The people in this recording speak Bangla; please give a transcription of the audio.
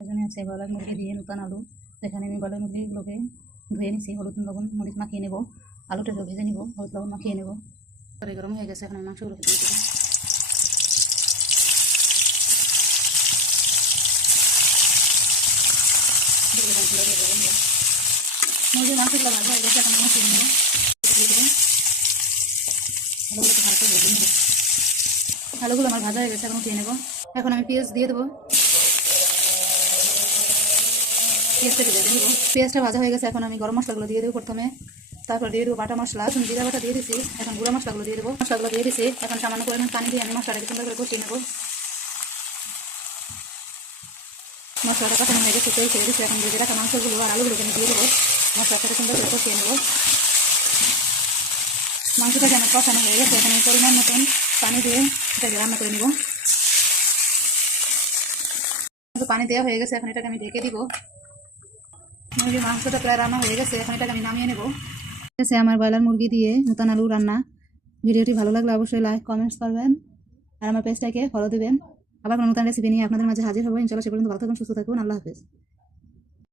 এখানে আছে ব্রয়লার মুরগি দিয়ে নতুন আলু। এখানে আমি ব্রয়লার মুরগিগুলোকে ধুয়ে নিছি, হলুদ লবণ মরিচ মাখিয়ে নেব, আলুটাকে ভেজে নিব, হলুদ লবণ মাখিয়ে নেব। তরকারি গরম হয়ে গেছে, এখন আমি মাংসগুলোকে দিয়ে দেবো। মুরগির মাংসগুলো ভাজা হয়ে গেছে, এখন আমি মাখিয়ে নেব, দিয়ে দেবো। আলুগুলোকে ভালো করে ভেজে নেব। আলুগুলো আমার ভাজা হয়ে গেছে, এখন উঠিয়ে নেব। এখন আমি পেঁয়াজ দিয়ে দেবো, পেঁয়াজটাকে ভেজে নেব। পেঁয়াজটা ভাজা হয়ে গেছে, এখন আমি গরম মশলাগুলো দিয়ে দেবো প্রথমে, তারপর দিয়ে দেবো বাটা মশলা, জিরা বাটা দিয়ে দিচ্ছি। এখন গুঁড়া মশলাগুলো দিয়ে দেবো, মশলাগুলো দিয়ে দিচ্ছি। এখন সামান্য পরিমাণ পানি দিয়ে আমি মশলাটাকে সুন্দর করে কষিয়ে নেব। মশলাটা কষানো হয়ে গেছে, তেল ছেড়ে দিচ্ছি। এখন ভেজে রাখা মাংসগুলো আর আলুগুলোকে আমি দিয়ে দেবো, মশলার সাথে সুন্দর করে কষিয়ে নেব। মাংসটাকে আমার কষানো হয়ে গেছে, এখন আমি পরিমাণ মতন পানি দিয়ে এটাকে রান্না করে নেব। পানি দেওয়া হয়ে গেছে, এখন এটাকে আমি ঢেকে দিব। মুরগির মাংসটা প্রায় রান্না হয়ে গেছে, এখন এটাকে আমি নামিয়ে নেব। এসে আমার ব্রয়লার মুরগি দিয়ে নতুন আলু রান্না। ভিডিওটি ভালো লাগলে অবশ্যই লাইক কমেন্টস করবেন আর আমার পেজটাকে ফলো দিবেন। আবার কোনো নতুন রেসিপি নিয়ে আপনাদের মাঝে হাজির হবো ইনশাআল্লাহ। সে পর্যন্ত ভালো থাকুন, সুস্থ থাকুন, আল্লাহ হাফেজ।